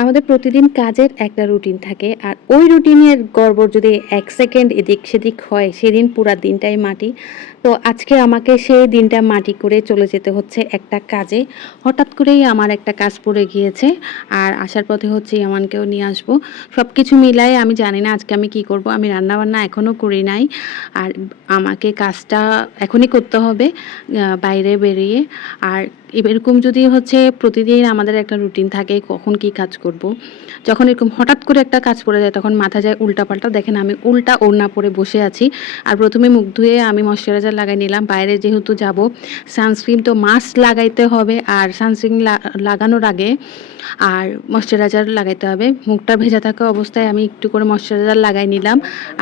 আমাদের প্রতিদিন কাজের একটা রুটিন থাকে, আর ওই রুটিনের গড়বড় যদি এক সেকেন্ড এদিক সেদিক হয়, সেদিন পুরা দিনটাই মাটি। তো আজকে আমাকে সেই দিনটা মাটি করে চলে যেতে হচ্ছে একটা কাজে। হঠাৎ করেই আমার একটা কাজ পড়ে গিয়েছে, আর আসার পথে হচ্ছে ইয়ামানকেও নিয়ে আসব। সব কিছু মিলাই আমি জানি না আজকে আমি কি করব, আমি রান্না বান্না এখনও করি নাই। আর আমাকে কাজটা এখনই করতে হবে বাইরে বেরিয়ে। আর এরকম যদি হচ্ছে প্রতিদিন আমাদের একটা রুটিন থাকে, কখন কি কাজ করব। যখন এরকম হঠাৎ করে একটা কাজ পড়ে যায়, তখন মাথা যায় উল্টাপাল্টা। দেখেন আমি উল্টা ওড়না পরে বসে আছি। আর প্রথমে মুখ ধুয়ে আমি ময়শ্চারাইজার লাগাই নিলাম। বাইরে যেহেতু যাব, সানস্ক্রিন তো মাস্ক লাগাইতে হবে। আর সানস্ক্রিন লাগানোর আগে আর ময়শ্চারাইজার লাগাইতে হবে। মুখটা ভেজা থাকা অবস্থায় আমি একটু করে ময়শ্চারাইজার লাগাই নিলাম।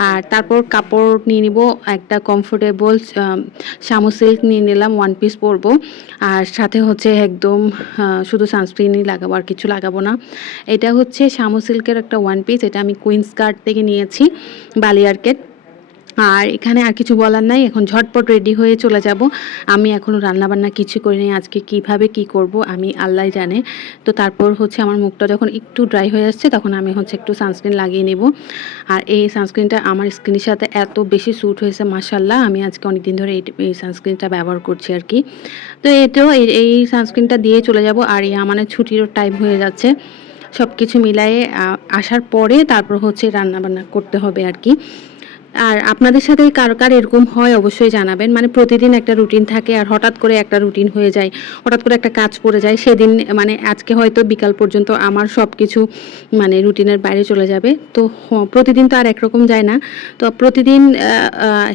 আর তারপর কাপড় নিয়ে নিব, একটা কমফোর্টেবল শামু সিল্ক নিয়ে নিলাম ওয়ান পিস পরবো। আর সাথে হচ্ছে একদম শুধু সানস্ক্রিনই লাগাবো, আর কিছু লাগাবো না। এটা হচ্ছে শামু সিল্কের একটা ওয়ান পিস এটা আমি কুইন্স কার্ড থেকে নিয়েছি বালিয়ার্কেট আর এখানে আর কিছু বলার নাই, এখন ঝটপট রেডি হয়ে চলে যাব। আমি এখনও রান্নাবান্না কিছু করিনি, আজকে কীভাবে কি করব আমি আল্লাহ জানে। তো তারপর হচ্ছে আমার মুখটা যখন একটু ড্রাই হয়ে যাচ্ছে তখন আমি হচ্ছে একটু সানস্ক্রিন লাগিয়ে নেব। আর এই সানস্ক্রিনটা আমার স্কিনের সাথে এত বেশি স্যুট হয়েছে মাসাল্লাহ আমি আজকে অনেক দিন ধরে এই সানস্ক্রিনটা ব্যবহার করছি আর কি। তো এটাও এই সানস্ক্রিনটা দিয়ে চলে যাব, আর এই আমার ছুটিরও টাইম হয়ে যাচ্ছে। সব কিছু মিলায়ে আসার পরে তারপর হচ্ছে রান্না বান্না করতে হবে আর কি। আর আপনাদের সাথে কার কার এরকম হয় অবশ্যই জানাবেন। মানে প্রতিদিন একটা রুটিন থাকে আর হঠাৎ করে একটা রুটিন হয়ে যায়, হঠাৎ করে একটা কাজ পড়ে যায়, সেদিন মানে আজকে হয়তো বিকাল পর্যন্ত আমার সব কিছু মানে রুটিনের বাইরে চলে যাবে। তো প্রতিদিন তো আর একরকম যায় না। তো প্রতিদিন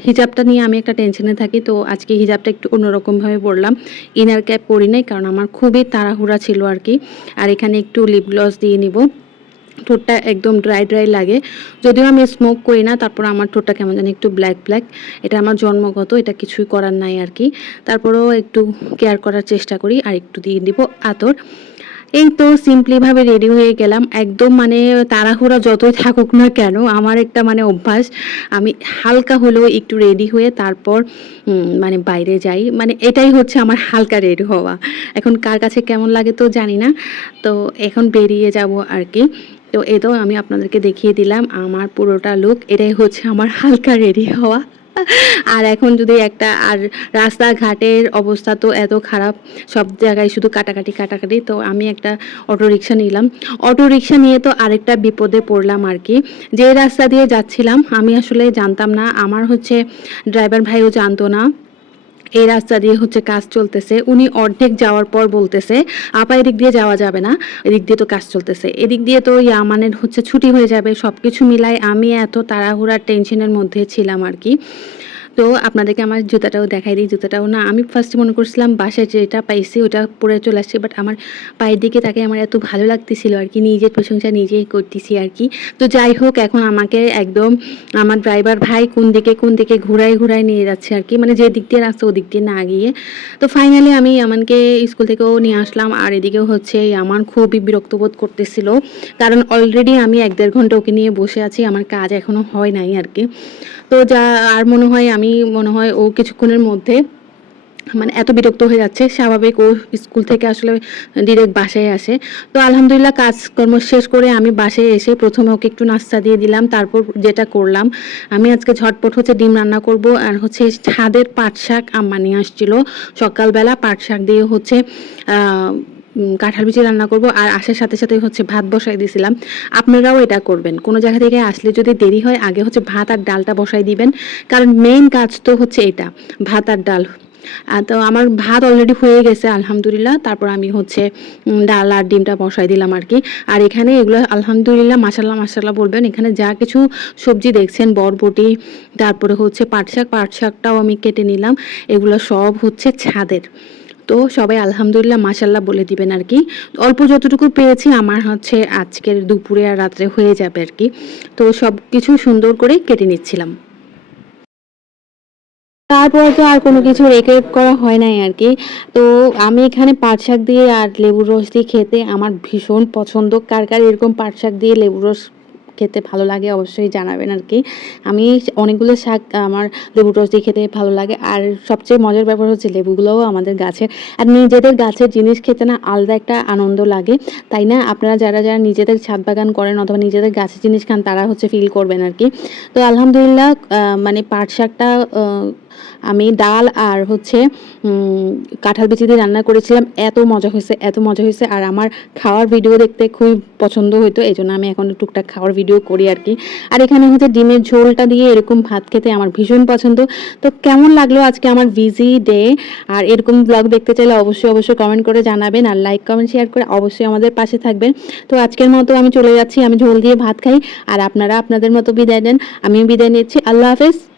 হিজাবটা নিয়ে আমি একটা টেনশনে থাকি। তো আজকে হিজাবটা একটু অন্যরকমভাবে পড়লাম। ইনার ক্যাপ পরি নাই কারণ আমার খুবই তাড়াহুড়া ছিল আর কি। আর এখানে একটু লিপ গ্লস দিয়ে নিব। ঠোঁটটা একদম ড্রাই ড্রাই লাগে। যদিও আমি স্মোক করি না, তারপর আমার ঠোঁটটা কেমন জানি একটু ব্ল্যাক ব্ল্যাক এটা আমার জন্মগত, এটা কিছুই করার নাই আর কি তারপরেও একটু কেয়ার করার চেষ্টা করি, আর একটু দিয়ে দিব আতর। এই তো সিম্পলিভাবে রেডি হয়ে গেলাম। একদম মানে তাড়াহুড়া যতই থাকুক না কেন, আমার একটা মানে অভ্যাস। আমি হালকা হলেও একটু রেডি হয়ে তারপর মানে বাইরে যাই। মানে এটাই হচ্ছে আমার হালকা রেডি হওয়া। এখন কার কাছে কেমন লাগে তো জানি না। তো এখন বেরিয়ে যাব আর কি তো এটাও আমি আপনাদেরকে দেখিয়ে দিলাম, আমার পুরোটা লুক এটাই হচ্ছে আমার হালকা রেডি হওয়া। আর এখন যদি একটা, আর রাস্তাঘাটের অবস্থা তো এত খারাপ, সব জায়গায় শুধু কাটাকাটি কাটাকাটি, তো আমি একটা অটো রিক্সা নিলাম। অটো রিক্সা নিয়ে তো আরেকটা বিপদে পড়লাম আর কি। যে রাস্তা দিয়ে যাচ্ছিলাম, আমি আসলে জানতাম না, আমার হচ্ছে ড্রাইভার ভাইও জানতো না। এই রাস্তা দিয়ে হচ্ছে কাজ চলতেছে। উনি অর্ধেক যাওয়ার পর বলতেছে, আপা, এদিক দিয়ে যাওয়া যাবে না। এদিক দিয়ে তো কাজ চলতেছে। এদিক দিয়ে তো ইয়ামানের হচ্ছে ছুটি হয়ে যাবে। সব কিছু মিলাই আমি এত তাড়াহুড়ার টেনশনের মধ্যে ছিলাম আর কি। তো আপনাদেরকে আমার জুতাটাও দেখাই দিই, জুতাটাও না আমি ফার্স্টে মনে করছিলাম বাসায় যেটা পাইছি, ওটা পরে চলে আসছে বাট আমার পায়ের দিকে তাকে আমার এত ভালো লাগতেছিল আর কি, নিজের প্রশংসা নিজেই করতেছি আর কি। তো যাই হোক, এখন আমাকে একদম আমার ড্রাইভার ভাই কোন দিকে কোন দিকে ঘুরাই ঘুরাই নিয়ে যাচ্ছে আর কি মানে যে দিক দিয়ে রাস্তা ওদিক দিয়ে না গিয়ে। তো ফাইনালি আমি আমানকে স্কুল থেকেও নিয়ে আসলাম, আর এদিকেও হচ্ছে আমার খুবই বিরক্ত বোধ করতেছিল, কারণ অলরেডি আমি এক দেড় ঘণ্টা ওকে নিয়ে বসে আছি, আমার কাজ এখনও হয় নাই আর কি। তো যা, আর মনে হয় আমি মনে হয় ও কিছুক্ষণের মধ্যে মানে এত বিরক্ত হয়ে যাচ্ছে, স্বাভাবিক ও স্কুল থেকে আসলে ডিরেক্ট বাসায় আসে। তো আলহামদুলিল্লাহ কাজকর্ম শেষ করে আমি বাসায় এসে প্রথমে ওকে একটু নাস্তা দিয়ে দিলাম, তারপর যেটা করলাম, আমি আজকে ঝটপট হচ্ছে ডিম রান্না করব আর হচ্ছে ছাদের পাট শাক আম্মা নিয়ে আসছিল। সকালবেলা পাট শাক দিয়ে হচ্ছে কাঁঠাল বিচি রান্না করব আর আসার সাথে সাথে হচ্ছে ভাত বসাই দিয়েছিলাম আপনারাও এটা করবেন। কোনো জায়গা থেকে আসলে যদি দেরি হয়, আগে হচ্ছে ভাত আর ডালটা বসাই দিবেন। কারণ মেইন কাজ তো হচ্ছে এটা, ভাত আর ডাল। তো আমার ভাত অলরেডি হয়ে গেছে, আলহামদুলিল্লাহ। তারপর আমি হচ্ছে ডাল আর ডিমটা বসাই দিলাম আর কি। আর এখানে এগুলো আলহামদুলিল্লাহ মাসাল্লাহ মাসাল্লাহ বলবেন। এখানে যা কিছু সবজি দেখছেন, বরবটি, তারপরে হচ্ছে পাট শাক পাট শাকটাও আমি কেটে নিলাম। এগুলো সব হচ্ছে ছাদের। তো সবাই আলহামদুলিল্লাহ মাসাল্লাহ বলে দিবেন আর কি। অল্প যতটুকু পেয়েছি আমার হচ্ছে আজকের দুপুরে আর রাত্রে হয়ে যাবে আর কি। তো সব কিছু সুন্দর করে কেটে নিচ্ছিলাম। তারপরে তো আর কোনো কিছু রেখে করা হয় নাই আর কি। তো আমি এখানে পাট শাক দিয়ে আর লেবুর রস দিয়ে খেতে আমার ভীষণ পছন্দ। কার কার এরকম পাট শাক দিয়ে লেবুর রস খেতে ভালো লাগে, অবশ্যই জানাবেন আর কি আমি অনেকগুলো শাক, আমার লেবু টস দিয়ে খেতে ভালো লাগে। আর সবচেয়ে মজার ব্যাপার হচ্ছে লেবুগুলোও আমাদের গাছের আর নিজেদের গাছের জিনিস খেতে না আলাদা একটা আনন্দ লাগে। তাই না? আপনারা যারা যারা নিজেদের ছাদ বাগান করেন অথবা নিজেদের গাছের জিনিস খান, তারা হচ্ছে ফিল করবেন আর কি তো আলহামদুলিল্লাহ মানে পাট শাকটা আমি ডাল আর হচ্ছে কাঁঠাল বিচি দিয়ে রান্না করেছিলাম। এত মজা হয়েছে, এত মজা হয়েছে। আর আমার খাওয়ার ভিডিও দেখতে খুবই পছন্দ হতো এই জন্য আমি এখন টুকটাক খাওয়ার ভিডিও করি আর কি। আর এখানে হচ্ছে ডিমের ঝোলটা দিয়ে এরকম ভাত খেতে আমার ভীষণ পছন্দ। তো কেমন লাগল আজকে আমার বিজি ডে আর এরকম ব্লগ দেখতে চাইলে অবশ্যই অবশ্যই কমেন্ট করে জানাবেন। আর লাইক কমেন্ট শেয়ার করে অবশ্যই আমাদের পাশে থাকবেন। তো আজকের মতো আমি চলে যাচ্ছি, আমি ঝোল দিয়ে ভাত খাই। আর আপনারা আপনাদের মতো বিদায় নেন। আমিও বিদায় নিচ্ছি। আল্লাহ হাফেজ।